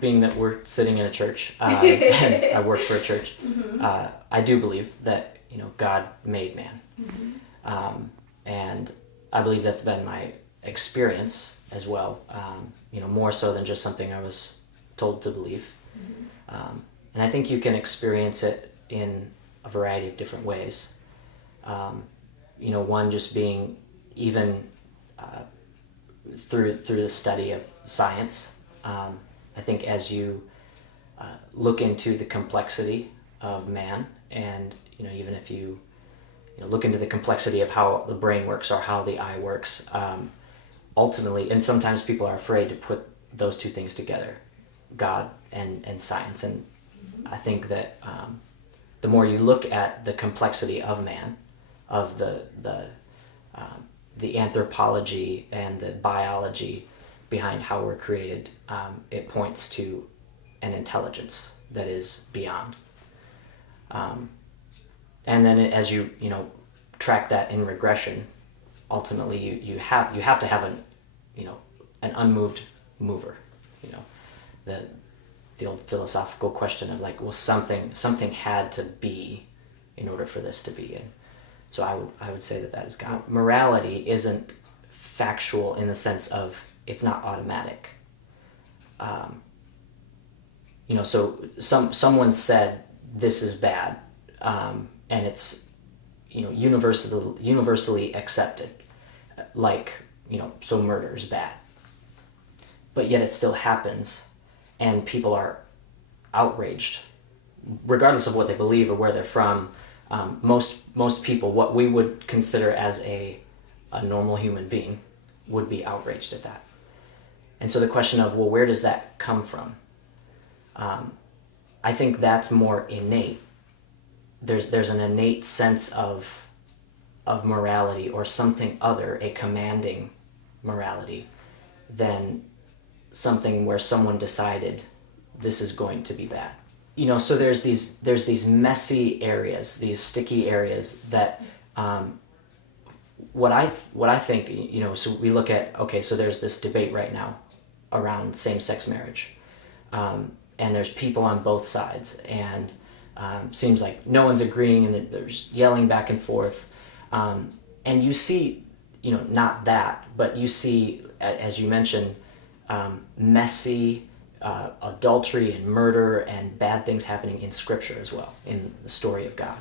being that we're sitting in a church, and I work for a church, I do believe that, God made man. And I believe that's been my experience as well, more so than just something I was told to believe. And I think you can experience it in a variety of different ways. One just being even through the study of science. I think as you look into the complexity of man, and even if you look into the complexity of how the brain works or how the eye works, ultimately, and sometimes people are afraid to put those two things together, God and science. And I think that the more you look at the complexity of man, of the anthropology and the biology behind how we're created, it points to an intelligence that is beyond. And then as you track that in regression, ultimately you have to have an unmoved mover. The old philosophical question of like, well, something had to be in order for this to be. And so I would say that is God. Morality isn't factual in the sense of it's not automatic. So someone said this is bad, and it's universally accepted, like so murder is bad, but yet it still happens, and people are outraged, regardless of what they believe or where they're from. Most people, what we would consider as a normal human being, would be outraged at that. And so the question of, well, where does that come from? I think that's more innate. There's an innate sense of morality or something other, a commanding morality, than something where someone decided this is going to be bad. So there's these messy areas, these sticky areas that what I think, so we look at, okay, so there's this debate right now around same-sex marriage, and there's people on both sides, and seems like no one's agreeing, and there's yelling back and forth, and you see, not that, but you see, as you mentioned, messy adultery and murder and bad things happening in Scripture as well, in the story of God.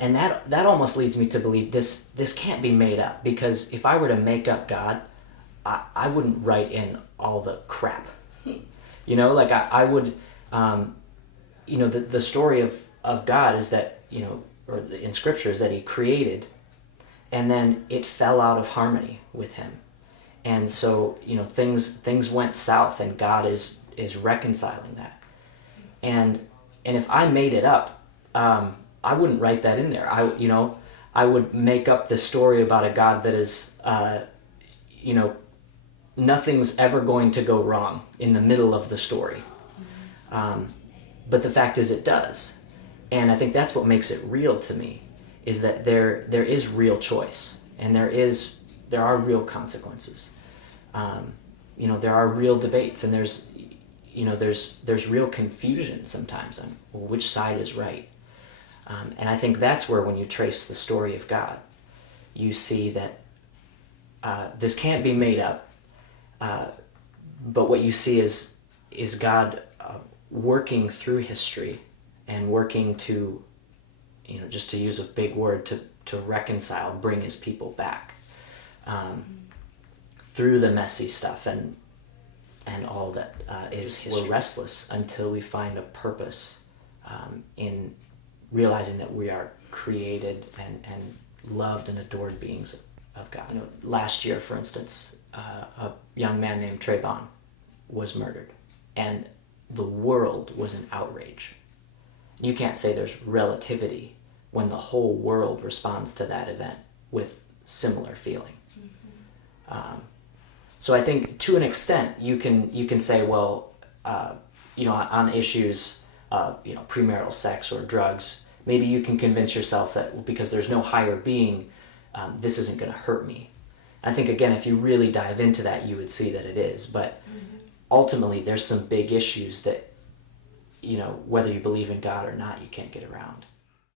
And that almost leads me to believe this can't be made up, because if I were to make up God, I wouldn't write in all the crap. I would, the story of God is that, or in Scripture is that He created, and then it fell out of harmony with Him. And so, things went south, and God is reconciling that. And if I made it up, I wouldn't write that in there. I would make up this story about a God that is, nothing's ever going to go wrong in the middle of the story. But the fact is it does. And I think that's what makes it real to me, is that there is real choice, and there are real consequences. There are real debates, and there's real confusion sometimes on which side is right. And I think that's where, when you trace the story of God, you see that this can't be made up. But what you see is God working through history and working to, just to use a big word, to reconcile, bring His people back through the messy stuff and all that is history. We're restless until we find a purpose in realizing that we are created and loved and adored beings of God. Last year, for instance, a young man named Trayvon was murdered, and the world was in outrage. You can't say there's relativity when the whole world responds to that event with similar feeling. So I think, to an extent, you can say, well, on issues, premarital sex or drugs, maybe you can convince yourself that because there's no higher being, this isn't going to hurt me. I think, again, if you really dive into that, you would see that it is. But ultimately there's some big issues that, whether you believe in God or not, you can't get around.